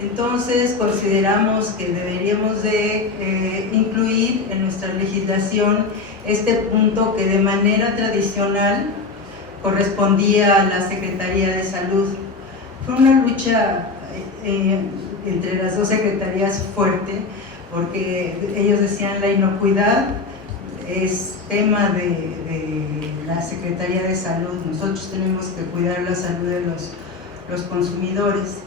Entonces consideramos que deberíamos de incluir en nuestra legislación este punto que de manera tradicional correspondía a la Secretaría de Salud. Fue una lucha entre las dos secretarías fuerte, porque ellos decían la inocuidad es tema de la Secretaría de Salud, nosotros tenemos que cuidar la salud de los consumidores.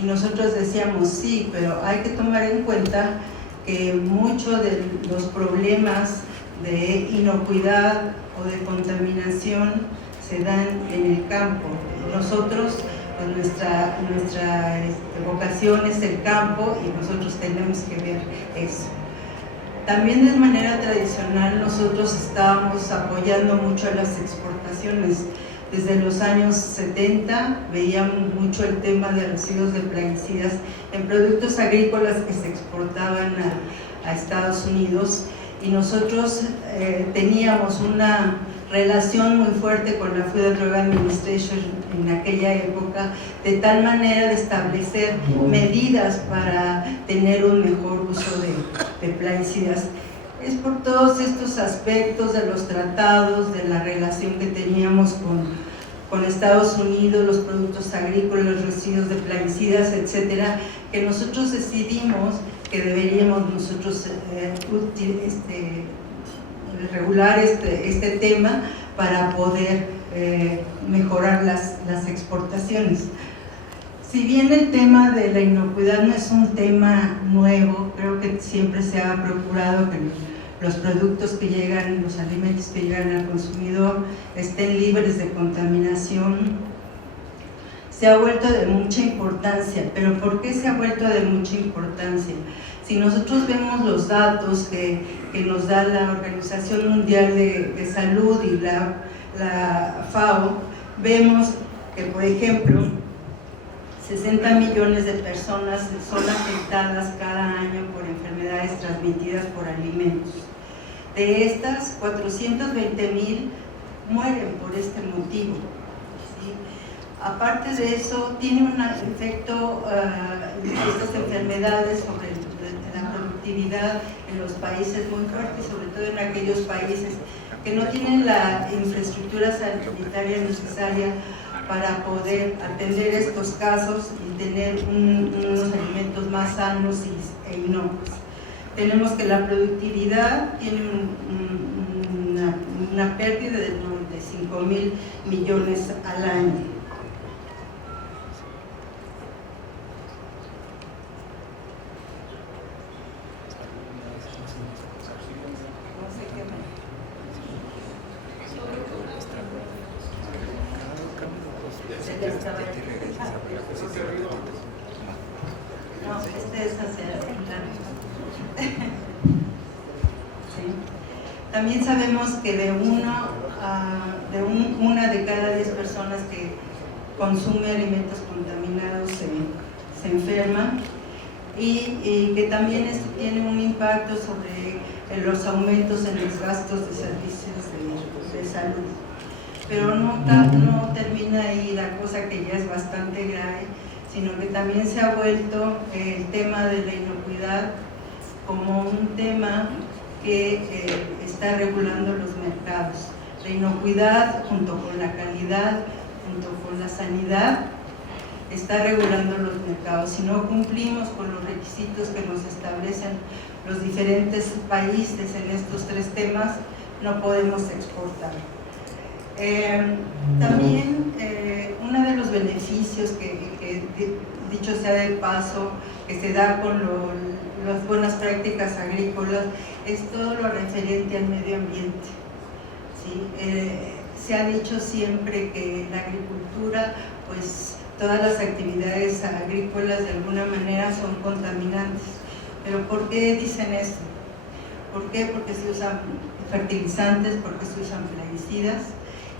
Y nosotros decíamos sí, pero hay que tomar en cuenta que muchos de los problemas de inocuidad o de contaminación se dan en el campo. Nosotros, pues nuestra vocación es el campo y nosotros tenemos que ver eso. También de manera tradicional nosotros estábamos apoyando mucho a las exportaciones. Desde los años 70 veíamos mucho el tema de residuos de plaguicidas en productos agrícolas que se exportaban a Estados Unidos, y nosotros teníamos una relación muy fuerte con la Food and Drug Administration en aquella época, de tal manera de establecer medidas para tener un mejor uso de plaguicidas. Es por todos estos aspectos de los tratados, de la relación que teníamos con Estados Unidos, los productos agrícolas, los residuos de plaguicidas, etcétera, que nosotros decidimos que deberíamos nosotros regular este tema para poder mejorar las exportaciones. Si bien el tema de la inocuidad no es un tema nuevo, creo que siempre se ha procurado que los productos que llegan, los alimentos que llegan al consumidor estén libres de contaminación. Se ha vuelto de mucha importancia, pero ¿por qué se ha vuelto de mucha importancia? Si nosotros vemos los datos que nos da la Organización Mundial de Salud y la FAO, vemos que, por ejemplo, 60 millones de personas son afectadas cada año por enfermedades transmitidas por alimentos. De estas, 420,000 mueren por este motivo. ¿Sí? Aparte de eso, tiene un efecto estas enfermedades sobre la productividad en los países muy fuerte, sobre todo en aquellos países que no tienen la infraestructura sanitaria necesaria para poder atender estos casos y tener unos alimentos más sanos e inocuos. Tenemos que la productividad tiene una pérdida de 95,000 millones al año. No, este es hacia sí. También sabemos que una de cada 10 personas que consume alimentos contaminados se enferma, y que también esto tiene un impacto sobre los aumentos en los gastos de servicios de salud. Pero no termina ahí la cosa, que ya es bastante grave, sino que también se ha vuelto el tema de la inocuidad como un tema que está regulando los mercados. La inocuidad, junto con la calidad, junto con la sanidad, está regulando los mercados. Si no cumplimos con los requisitos que nos establecen los diferentes países en estos tres temas, no podemos exportar. También uno de los beneficios que dicho sea de paso, que se da con las buenas prácticas agrícolas, es todo lo referente al medio ambiente. ¿Sí? Se ha dicho siempre que la agricultura, pues todas las actividades agrícolas de alguna manera son contaminantes. ¿Pero por qué dicen esto? ¿Por qué? Porque se usan fertilizantes, porque se usan plaguicidas,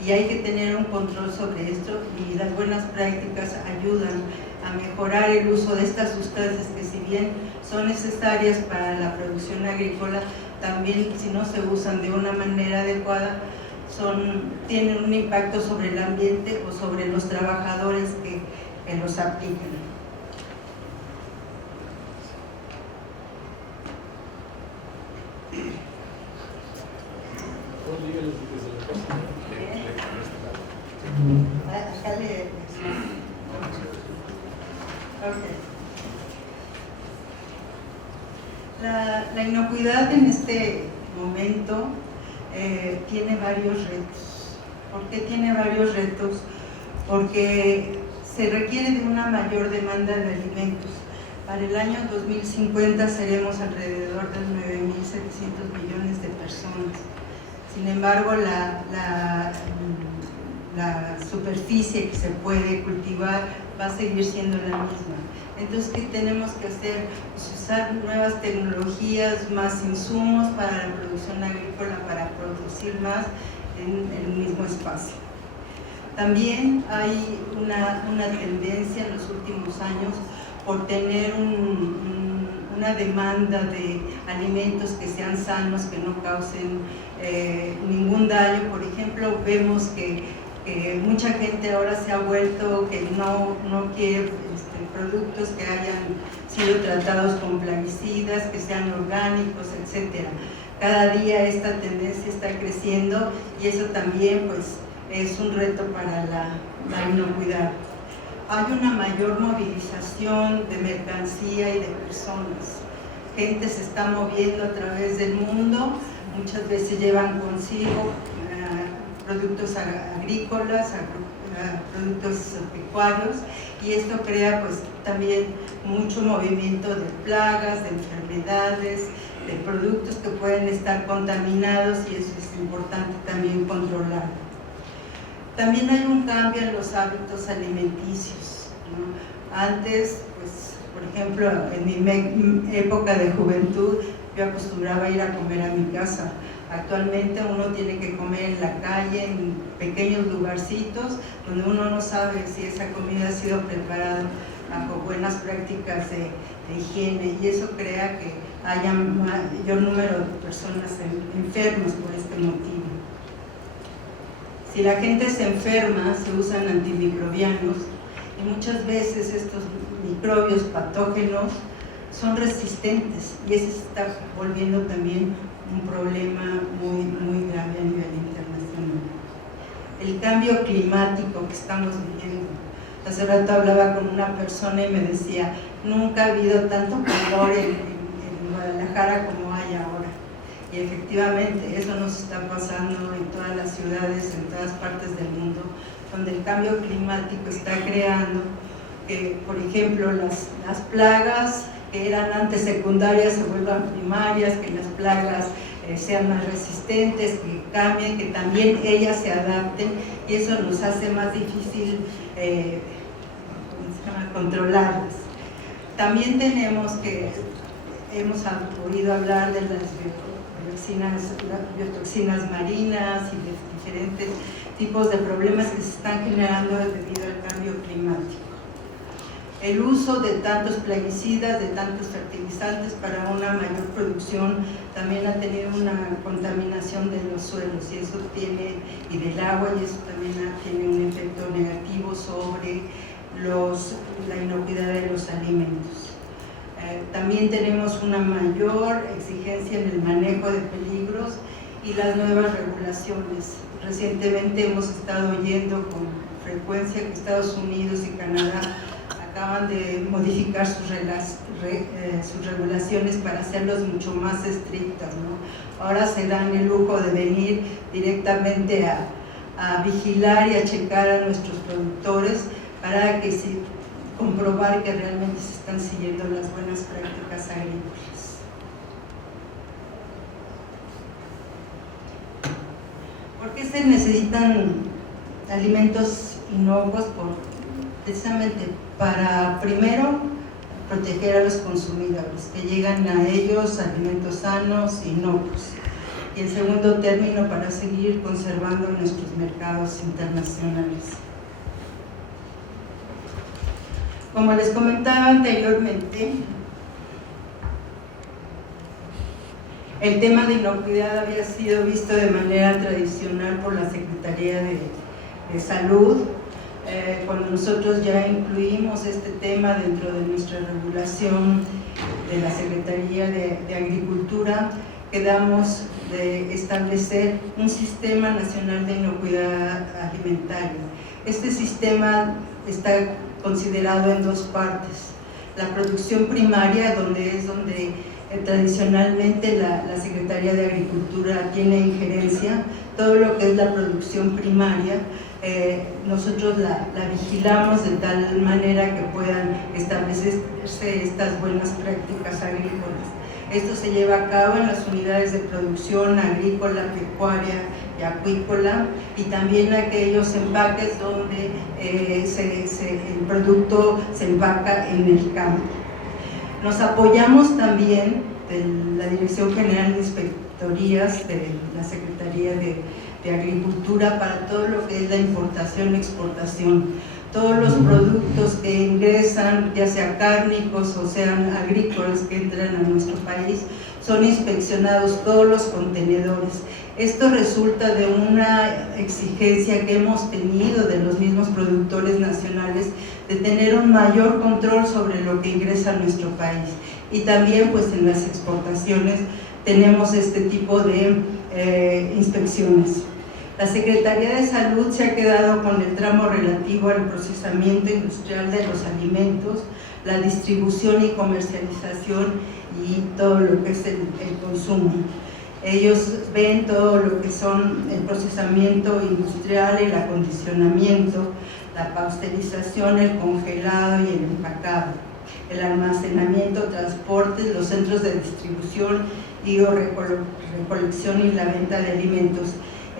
y hay que tener un control sobre esto, y las buenas prácticas ayudan a mejorar el uso de estas sustancias que, si bien son necesarias para la producción agrícola, también si no se usan de una manera adecuada tienen un impacto sobre el ambiente o sobre los trabajadores que los aplican. Acá le... Okay. La inocuidad en este momento tiene varios retos. ¿Por qué tiene varios retos? Porque se requiere de una mayor demanda de alimentos. Para el año 2050 seremos alrededor de 9.700 millones de personas. Sin embargo, la superficie que se puede cultivar va a seguir siendo la misma. Entonces, ¿qué tenemos que hacer? Pues usar nuevas tecnologías, más insumos para la producción agrícola, para producir más en el mismo espacio. También hay una tendencia en los últimos años por tener una demanda de alimentos que sean sanos, que no causen ningún daño. Por ejemplo, vemos que mucha gente ahora se ha vuelto que no quiere productos que hayan sido tratados con plaguicidas, que sean orgánicos, etc. Cada día esta tendencia está creciendo y eso también pues, es un reto para la inocuidad. Hay una mayor movilización de mercancía y de personas. Gente se está moviendo a través del mundo, muchas veces llevan consigo productos agrícolas, productos pecuarios, y esto crea pues también mucho movimiento de plagas, de enfermedades, de productos que pueden estar contaminados, y eso es importante también controlar. También hay un cambio en los hábitos alimenticios, ¿no? Antes, pues, por ejemplo, en mi época de juventud, yo acostumbraba a ir a comer a mi casa. Actualmente uno tiene que comer en la calle, en pequeños lugarcitos, donde uno no sabe si esa comida ha sido preparada bajo buenas prácticas de higiene, y eso crea que haya mayor número de personas enfermas por este motivo. Si la gente se enferma, se usan antimicrobianos, y muchas veces estos microbios patógenos son resistentes, y eso se está volviendo también un problema muy grave a nivel internacional. El cambio climático que estamos viviendo. Hace rato hablaba con una persona y me decía, nunca ha habido tanto calor en Guadalajara como hay ahora. Y efectivamente, eso nos está pasando en todas las ciudades, en todas partes del mundo, donde el cambio climático está creando que, por ejemplo, las plagas que eran antes secundarias se vuelvan primarias, que las plagas sean más resistentes, que cambien, que también ellas se adapten, y eso nos hace más difícil controlarlas. También hemos oído hablar de las biotoxinas marinas y de diferentes tipos de problemas que se están generando debido al cambio climático. El uso de tantos plaguicidas, de tantos fertilizantes para una mayor producción también ha tenido una contaminación de los suelos, y eso y del agua, y eso también tiene un efecto negativo sobre la inocuidad de los alimentos. También tenemos una mayor exigencia en el manejo de peligros y las nuevas regulaciones. Recientemente hemos estado oyendo con frecuencia que Estados Unidos y Canadá acaban de modificar sus regulaciones para hacerlos mucho más estrictas, ¿no? Ahora se dan el lujo de venir directamente a vigilar y a checar a nuestros productores para comprobar que realmente se están siguiendo las buenas prácticas agrícolas. ¿Por qué se necesitan alimentos inocuos? Precisamente para, primero, proteger a los consumidores, que llegan a ellos alimentos sanos e inocuos. Y en segundo término, para seguir conservando nuestros mercados internacionales. Como les comentaba anteriormente, el tema de inocuidad había sido visto de manera tradicional por la Secretaría de Salud. Cuando nosotros ya incluimos este tema dentro de nuestra regulación de la Secretaría de Agricultura, quedamos de establecer un sistema nacional de inocuidad alimentaria, Este sistema está considerado en dos partes. La producción primaria, donde tradicionalmente la Secretaría de Agricultura tiene injerencia, todo lo que es la producción primaria, nosotros la vigilamos de tal manera que puedan establecerse estas buenas prácticas agrícolas. Esto se lleva a cabo en las unidades de producción agrícola, pecuaria y acuícola, y también aquellos empaques donde el producto se empaca en el campo. Nos apoyamos también de la Dirección General de Inspectorías de la Secretaría de Agricultura para todo lo que es la importación y exportación. Todos los productos que ingresan, ya sea cárnicos o sean agrícolas que entran a nuestro país, son inspeccionados todos los contenedores. Esto resulta de una exigencia que hemos tenido de los mismos productores nacionales de tener un mayor control sobre lo que ingresa a nuestro país. Y también pues en las exportaciones tenemos este tipo de inspecciones. La Secretaría de Salud se ha quedado con el tramo relativo al procesamiento industrial de los alimentos, la distribución y comercialización y todo lo que es el consumo. Ellos ven todo lo que son el procesamiento industrial, el acondicionamiento, la pasteurización, el congelado y el empacado, el almacenamiento, transportes, los centros de distribución y recolección y la venta de alimentos.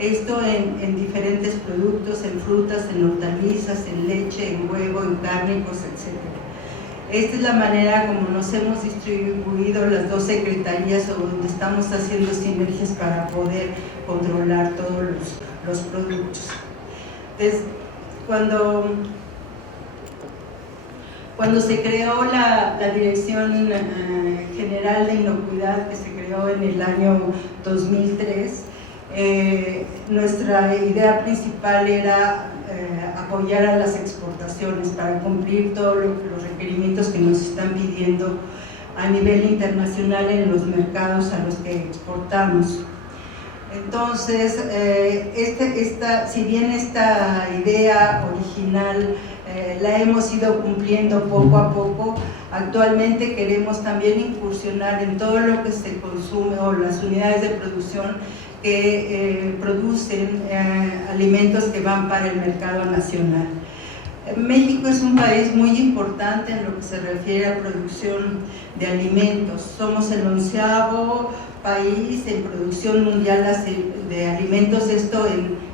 Esto en diferentes productos, en frutas, en hortalizas, en leche, en huevo, en cárnicos, etc. Esta es la manera como nos hemos distribuido las dos secretarías, o donde estamos haciendo sinergias para poder controlar todos los productos. Entonces, cuando se creó la Dirección General de Inocuidad, que se creó en el año 2003, nuestra idea principal era apoyar a las exportaciones para cumplir todos los requerimientos que nos están pidiendo a nivel internacional en los mercados a los que exportamos. Entonces, si bien esta idea original la hemos ido cumpliendo poco a poco, actualmente queremos también incursionar en todo lo que se consume o las unidades de producción que producen alimentos que van para el mercado nacional. México es un país muy importante en lo que se refiere a producción de alimentos. Somos el 11º país en producción mundial de alimentos, esto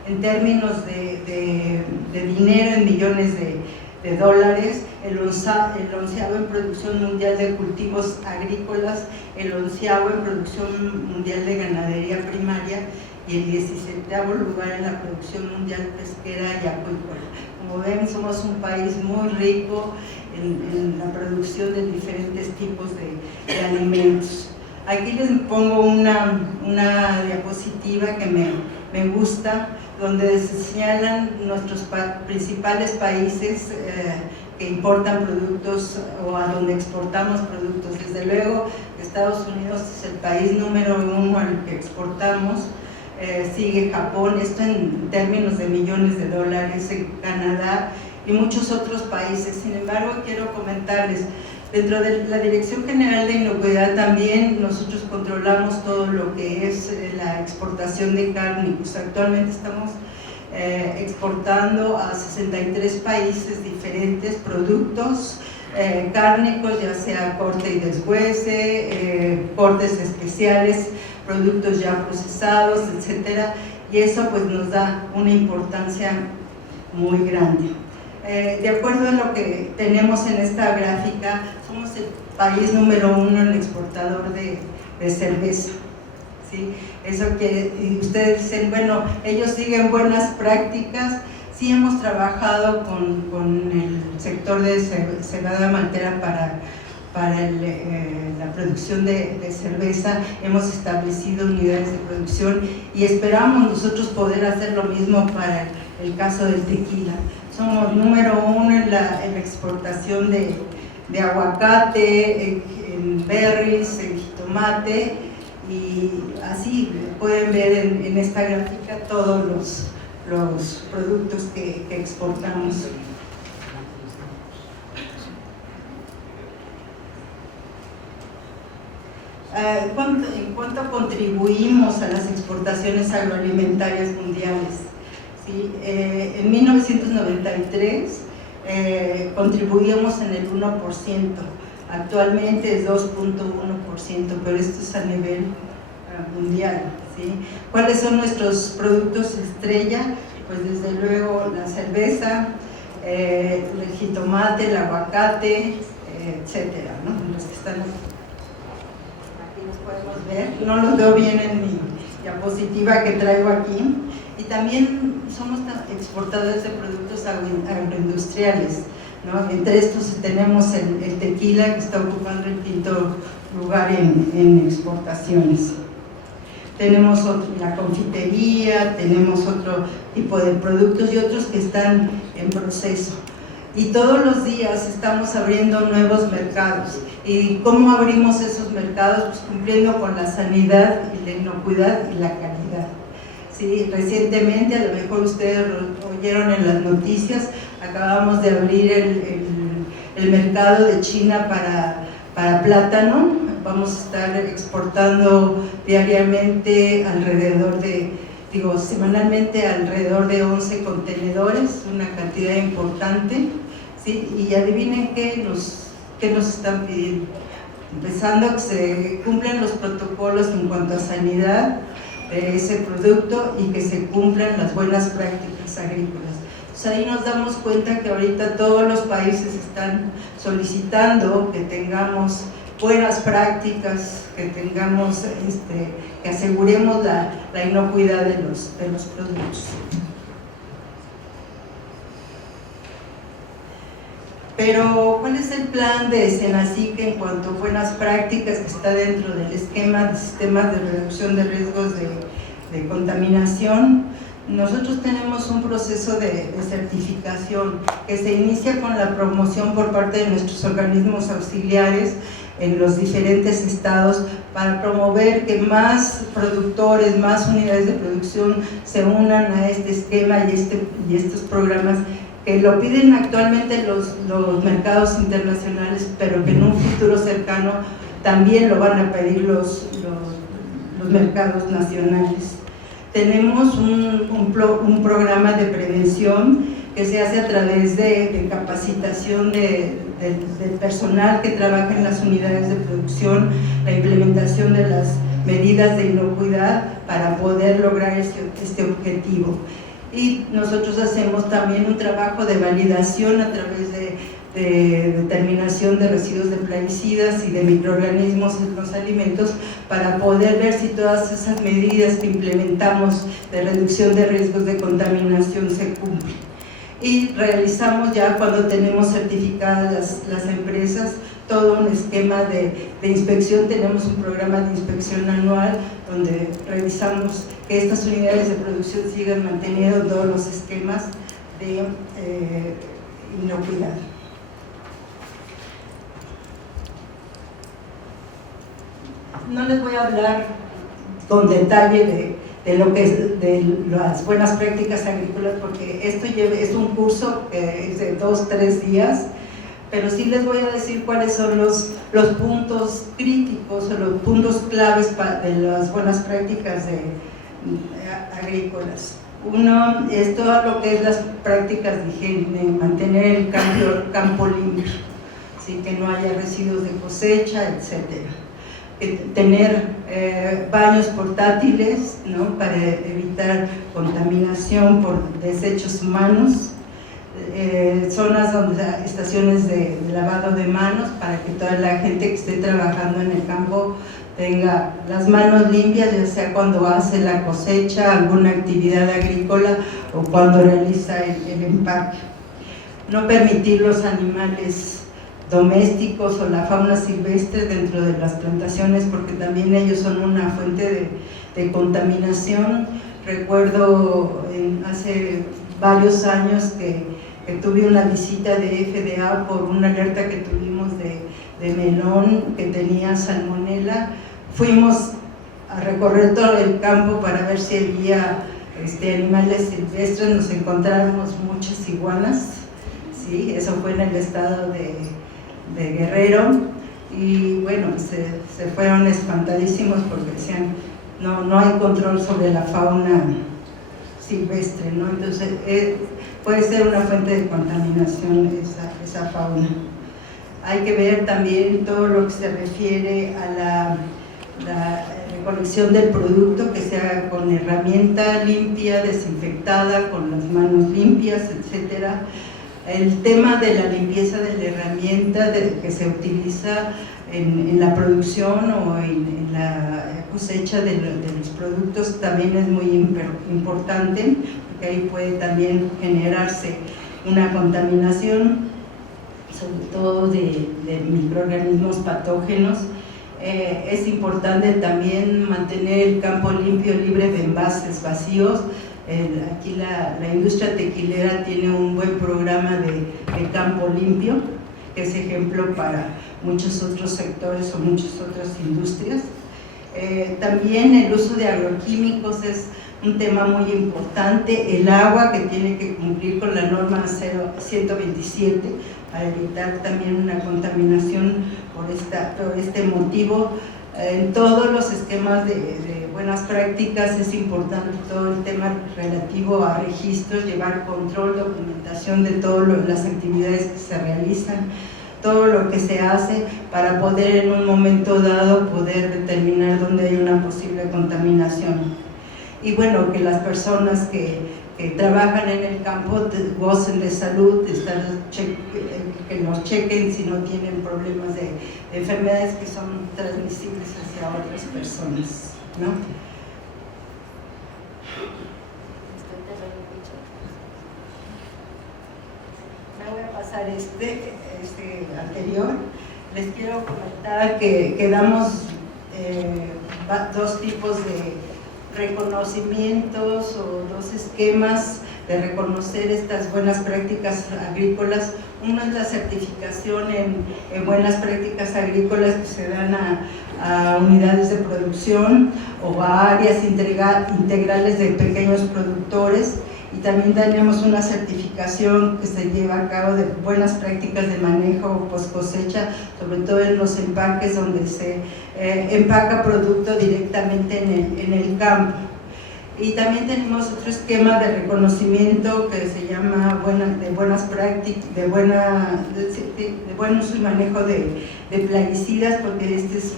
en términos de dinero, en millones de dólares, el 11º en producción mundial de cultivos agrícolas, el 11º en producción mundial de ganadería primaria y el 17º lugar en la producción mundial pesquera y acuícola. Como ven, somos un país muy rico en la producción de diferentes tipos de alimentos. Aquí les pongo una diapositiva que me gusta, donde se señalan nuestros principales países que importan productos o a donde exportamos productos. Desde luego, Estados Unidos es el país número 1 al que exportamos, sigue Japón, esto en términos de millones de dólares, Canadá y muchos otros países. Sin embargo, quiero comentarles, dentro de la Dirección General de Inocuidad también nosotros controlamos todo lo que es la exportación de cárnicos. Actualmente estamos exportando a 63 países diferentes productos cárnicos, ya sea corte y deshuese, cortes especiales, productos ya procesados, etcétera, y eso pues nos da una importancia muy grande. De acuerdo a lo que tenemos en esta gráfica, somos el país número 1 en exportador de cerveza. ¿Sí? Eso que ustedes dicen, bueno, ellos siguen buenas prácticas. Sí hemos trabajado con el sector de cebada maltera para la producción de cerveza, hemos establecido unidades de producción y esperamos nosotros poder hacer lo mismo para el caso del tequila. Somos número 1 en la exportación de aguacate, en berries, en jitomate, y así pueden ver en esta gráfica todos los productos que exportamos. ¿En cuánto contribuimos a las exportaciones agroalimentarias mundiales? ¿Sí? En 1993 contribuíamos en el 1%, actualmente es 2.1%, pero esto es a nivel mundial. ¿Sí? ¿Cuáles son nuestros productos estrella? Pues desde luego la cerveza, el jitomate, el aguacate, etcétera, ¿no? Los que están aquí los podemos ver, no los veo bien en mi diapositiva que traigo aquí. Y también somos exportadores de productos agroindustriales, ¿no? Entre estos tenemos el tequila, que está ocupando el quinto lugar en exportaciones. Tenemos la confitería, tenemos otro tipo de productos y otros que están en proceso. Y todos los días estamos abriendo nuevos mercados. ¿Y cómo abrimos esos mercados? Pues cumpliendo con la sanidad y la inocuidad y la calidad. Sí, recientemente, a lo mejor ustedes lo oyeron en las noticias, acabamos de abrir el mercado de China para plátano. Vamos a estar exportando diariamente semanalmente alrededor de 11 contenedores, una cantidad importante, ¿sí? Y adivinen qué nos están pidiendo. Empezando que se cumplan los protocolos en cuanto a sanidad de ese producto y que se cumplan las buenas prácticas agrícolas. Entonces ahí nos damos cuenta que ahorita todos los países están solicitando que tengamos buenas prácticas, que tengamos, que aseguremos la inocuidad de los productos. Pero, ¿cuál es el plan de Senacica en cuanto a buenas prácticas que está dentro del esquema de sistemas de reducción de riesgos de contaminación? Nosotros tenemos un proceso de certificación que se inicia con la promoción por parte de nuestros organismos auxiliares en los diferentes estados para promover que más productores, más unidades de producción se unan a este esquema y estos programas que lo piden actualmente los mercados internacionales, pero que en un futuro cercano también lo van a pedir los mercados nacionales. Tenemos un programa de prevención que se hace a través de capacitación del personal que trabaja en las unidades de producción, la implementación de las medidas de inocuidad para poder lograr este objetivo. Y nosotros hacemos también un trabajo de validación a través de determinación de residuos de plaguicidas y de microorganismos en los alimentos para poder ver si todas esas medidas que implementamos de reducción de riesgos de contaminación se cumplen. Y realizamos ya cuando tenemos certificadas las empresas todo un esquema de inspección. Tenemos un programa de inspección anual donde revisamos que estas unidades de producción sigan manteniendo todos los esquemas de inocuidad. No les voy a hablar con detalle de las buenas prácticas agrícolas porque esto es un curso que es de 2-3 días, pero sí les voy a decir cuáles son los puntos críticos o los puntos claves de las buenas prácticas agrícolas. Uno es todo lo que es las prácticas de higiene, mantener el campo limpio, ¿sí? Que no haya residuos de cosecha, etcétera. Tener baños portátiles, ¿no? Para evitar contaminación por desechos humanos, zonas donde estaciones de lavado de manos para que toda la gente que esté trabajando en el campo tenga las manos limpias, ya sea cuando hace la cosecha, alguna actividad agrícola o cuando realiza el empaque. No permitir los animales domésticos o la fauna silvestre dentro de las plantaciones porque también ellos son una fuente de contaminación. Recuerdo hace varios años que tuve una visita de FDA por una alerta que tuvimos de melón que tenía salmonela. Fuimos a recorrer todo el campo para ver si había animales silvestres, nos encontramos muchas iguanas, ¿sí? Eso fue en el estado de Guerrero, y bueno, pues se fueron espantadísimos porque decían, no hay control sobre la fauna silvestre, ¿no? Entonces puede ser una fuente de contaminación esa fauna. Hay que ver también todo lo que se refiere a la recolección del producto, que sea con herramienta limpia, desinfectada, con las manos limpias, etcétera. El tema de la limpieza de la herramienta que se utiliza en la producción o en la cosecha de los productos también es muy importante, porque ahí puede también generarse una contaminación, sobre todo de microorganismos patógenos. Es importante también mantener el campo limpio, libre de envases vacíos. Aquí la industria tequilera tiene un buen programa de campo limpio, que es ejemplo para muchos otros sectores o muchas otras industrias. También el uso de agroquímicos es un tema muy importante. El agua, que tiene que cumplir con la norma 127 para evitar también una contaminación por este motivo. En todos los esquemas de buenas prácticas es importante todo el tema relativo a registros, llevar control, documentación de todas las actividades que se realizan, todo lo que se hace para poder en un momento dado poder determinar dónde hay una posible contaminación. Y bueno, que las personas que trabajan en el campo gocen de salud, que los chequen si no tienen problemas de enfermedades que son transmisibles hacia otras personas, ¿no? Me voy a pasar este anterior. Les quiero comentar que damos dos tipos de reconocimientos o dos esquemas de reconocer estas buenas prácticas agrícolas. Uno es la certificación en buenas prácticas agrícolas que se dan a unidades de producción o a áreas integrales de pequeños productores, y también tenemos una certificación que se lleva a cabo de buenas prácticas de manejo post cosecha, sobre todo en los empaques donde se empaca producto directamente en el campo. Y también tenemos otro esquema de reconocimiento que se llama de buenas prácticas, de buen uso y manejo de plaguicidas, porque este es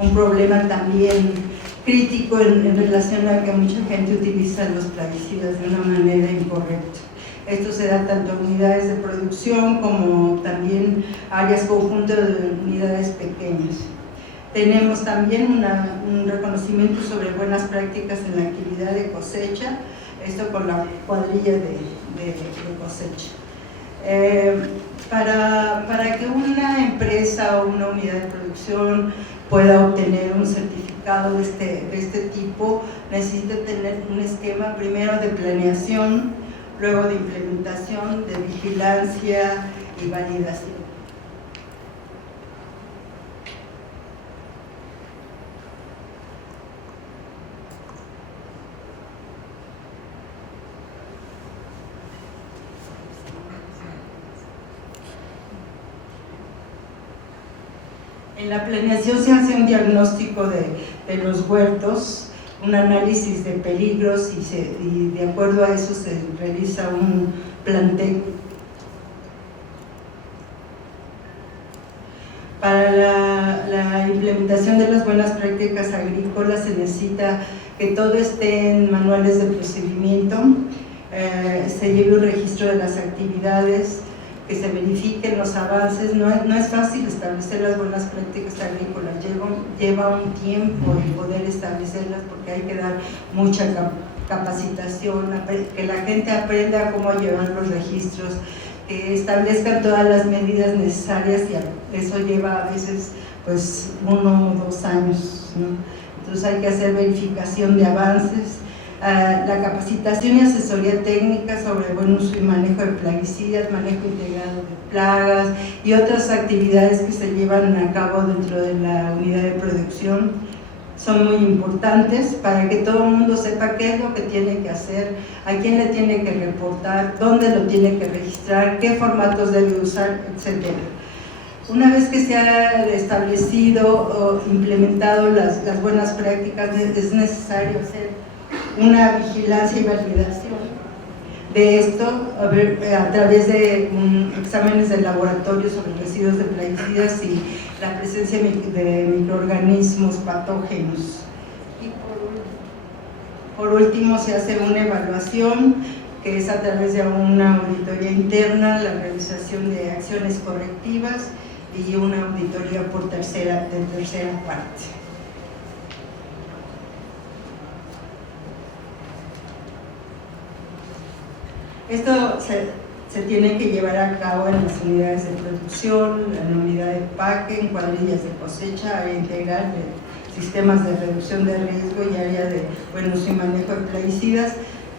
un problema también crítico en relación a que mucha gente utiliza los plaguicidas de una manera incorrecta. Esto se da tanto en unidades de producción como también áreas conjuntas de unidades pequeñas. Tenemos también un reconocimiento sobre buenas prácticas en la actividad de cosecha, esto con la cuadrilla de cosecha. Para que una empresa o una unidad de producción pueda obtener un certificado de este tipo, necesita tener un esquema primero de planeación, luego de implementación, de vigilancia y validación. En la planeación se hace un diagnóstico de los huertos, un análisis de peligros y de acuerdo a eso se realiza un planteo. Para la implementación de las buenas prácticas agrícolas se necesita que todo esté en manuales de procedimiento, se lleve un registro de las actividades, que se verifiquen los avances. No es fácil establecer las buenas prácticas agrícolas, lleva un tiempo el poder establecerlas porque hay que dar mucha capacitación, que la gente aprenda cómo llevar los registros, que establezcan todas las medidas necesarias, y eso lleva a veces pues 1 o 2 años, ¿no? Entonces hay que hacer verificación de avances, la capacitación y asesoría técnica sobre buen uso y manejo de plaguicidas, manejo integrado de plagas y otras actividades que se llevan a cabo dentro de la unidad de producción, son muy importantes para que todo el mundo sepa qué es lo que tiene que hacer, a quién le tiene que reportar, dónde lo tiene que registrar, qué formatos debe usar, etc. Una vez que se ha establecido o implementado las buenas prácticas, es necesario hacer una vigilancia y validación de esto a través de exámenes de laboratorio sobre residuos de plaguicidas y la presencia de microorganismos patógenos. Y por último se hace una evaluación que es a través de una auditoría interna, la realización de acciones correctivas y una auditoría por tercera parte. Esto se tiene que llevar a cabo en las unidades de producción, en la unidad de empaque, en cuadrillas de cosecha, área integral de sistemas de reducción de riesgo y área de buen uso y manejo de plaguicidas.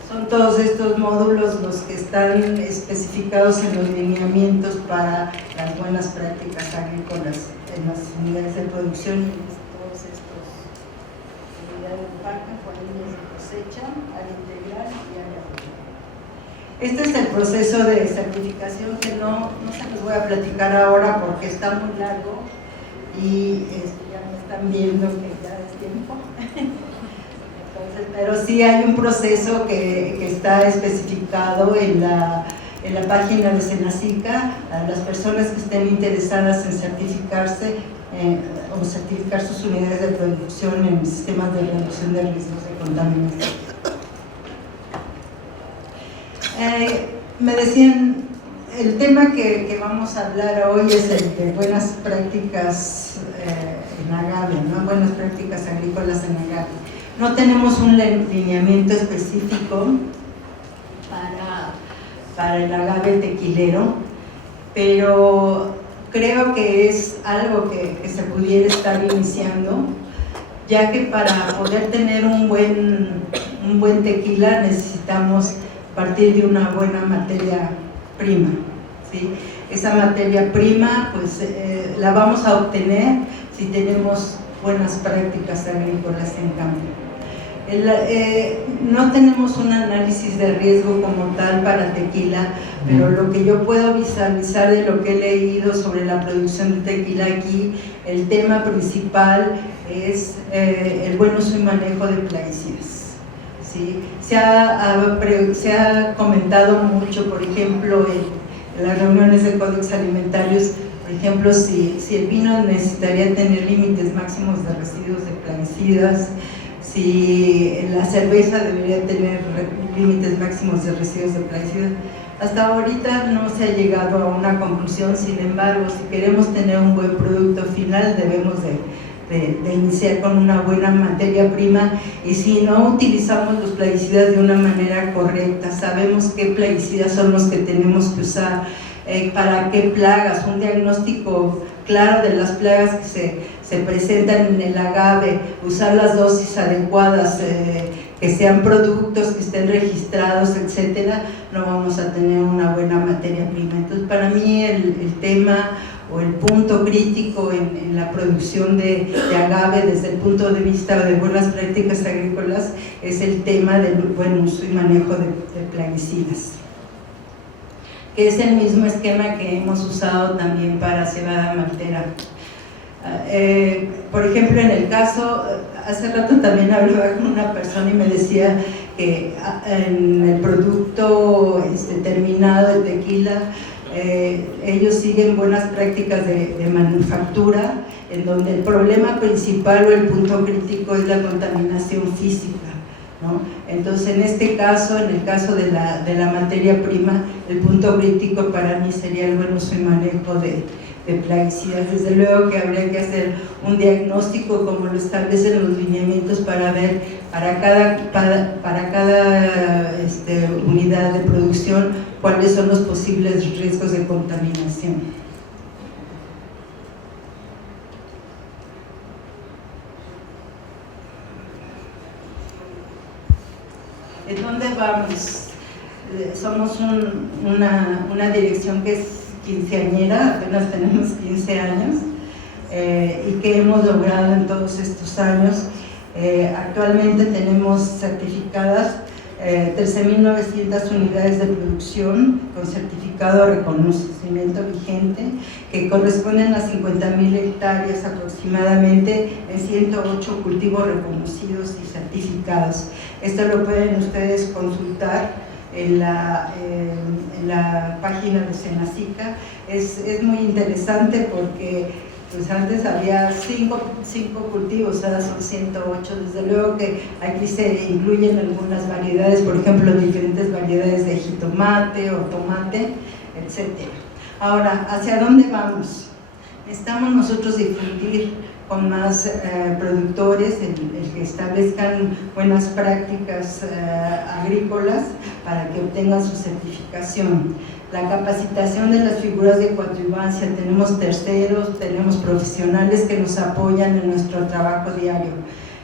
Son todos estos módulos los que están especificados en los lineamientos para las buenas prácticas agrícolas en las unidades de producción y en todos estos unidades de empaque, cuadrillas de cosecha, área integral y área de... Este es el proceso de certificación que no se los voy a platicar ahora porque está muy largo y ya me están viendo que ya es tiempo. Entonces, pero sí hay un proceso que está especificado en la página de Senacica. A las personas que estén interesadas en certificarse o certificar sus unidades de producción en sistemas de reducción de riesgos de contaminación. Me decían, el tema que vamos a hablar hoy es el de buenas prácticas en agave, ¿no? Buenas prácticas agrícolas en agave. No tenemos un lineamiento específico para el agave tequilero, pero creo que es algo que se pudiera estar iniciando, ya que para poder tener un buen tequila necesitamos partir de una buena materia prima, ¿sí? Esa materia prima pues la vamos a obtener si tenemos buenas prácticas agrícolas en campo. No tenemos un análisis de riesgo como tal para tequila, pero lo que yo puedo visualizar de lo que he leído sobre la producción de tequila aquí, el tema principal es el buen uso y manejo de plaguicidas. ¿Sí? Se ha comentado mucho, por ejemplo, en las reuniones de códex alimentarios, por ejemplo, si el vino necesitaría tener límites máximos de residuos de plaguicidas, si la cerveza debería tener límites máximos de residuos de plaguicidas. Hasta ahorita no se ha llegado a una conclusión, sin embargo, si queremos tener un buen producto final, debemos de iniciar con una buena materia prima, y si no utilizamos los plaguicidas de una manera correcta, sabemos qué plaguicidas son los que tenemos que usar, para qué plagas, un diagnóstico claro de las plagas que se presentan en el agave, usar las dosis adecuadas, que sean productos que estén registrados, etcétera, no vamos a tener una buena materia prima. Entonces, para mí el tema o el punto crítico en la producción de agave desde el punto de vista de buenas prácticas agrícolas es el tema del buen uso y manejo de plaguicidas, que es el mismo esquema que hemos usado también para cebada maltera. Por ejemplo, en el caso, hace rato también hablaba con una persona y me decía que en el producto terminado de tequila, ellos siguen buenas prácticas de manufactura, en donde el problema principal o el punto crítico es la contaminación física, ¿no? Entonces, en este caso, en el caso de la materia prima, el punto crítico para mí sería el buen uso y manejo de plaguicidas. Desde luego que habría que hacer un diagnóstico como lo establecen los lineamientos para ver para cada unidad de producción cuáles son los posibles riesgos de contaminación. ¿De dónde vamos? Somos una dirección que es quinceañera, apenas tenemos 15 años, y que hemos logrado en todos estos años Actualmente tenemos certificadas 13.900 unidades de producción con certificado de reconocimiento vigente que corresponden a 50.000 hectáreas aproximadamente en 108 cultivos reconocidos y certificados. Esto lo pueden ustedes consultar en la página de Senacica. Es muy interesante porque pues antes había 5 cultivos, ahora son 108. Desde luego que aquí se incluyen algunas variedades, por ejemplo, diferentes variedades de jitomate o tomate, etc. Ahora, ¿hacia dónde vamos? Necesitamos nosotros difundir con más productores, el que establezcan buenas prácticas agrícolas para que obtengan su certificación. La capacitación de las figuras de coadyuvancia, tenemos terceros, tenemos profesionales que nos apoyan en nuestro trabajo diario.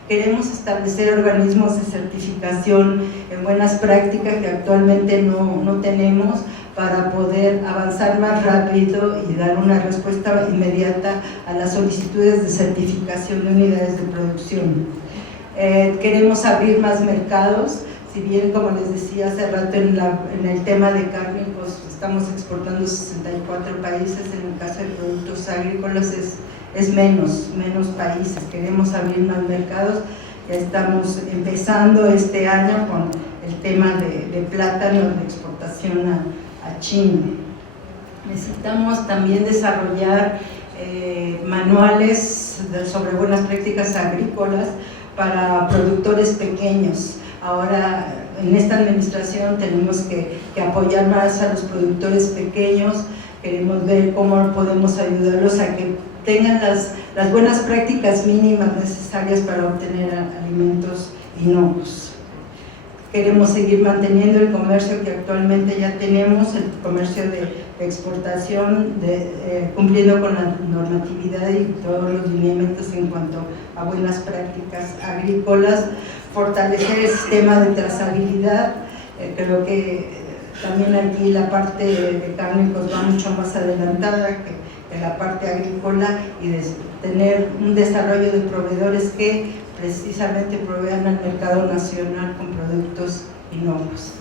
Queremos establecer organismos de certificación en buenas prácticas que actualmente no tenemos, para poder avanzar más rápido y dar una respuesta inmediata a las solicitudes de certificación de unidades de producción. Queremos abrir más mercados, si bien, como les decía hace rato, en el tema de cárnicos estamos exportando 64 países, en el caso de productos agrícolas es menos países. Queremos abrir más mercados. Ya estamos empezando este año con el tema de plátano de exportación a China. Necesitamos también desarrollar manuales sobre buenas prácticas agrícolas para productores pequeños. Ahora, en esta administración tenemos que apoyar más a los productores pequeños. Queremos ver cómo podemos ayudarlos a que tengan las buenas prácticas mínimas necesarias para obtener alimentos inocuos. Queremos seguir manteniendo el comercio que actualmente ya tenemos, el comercio de exportación, cumpliendo con la normatividad y todos los lineamientos en cuanto a buenas prácticas agrícolas, fortalecer el sistema de trazabilidad. Creo que también aquí la parte de cárnicos va mucho más adelantada que la parte agrícola, y de tener un desarrollo de proveedores que precisamente provean al mercado nacional con productos inocuos.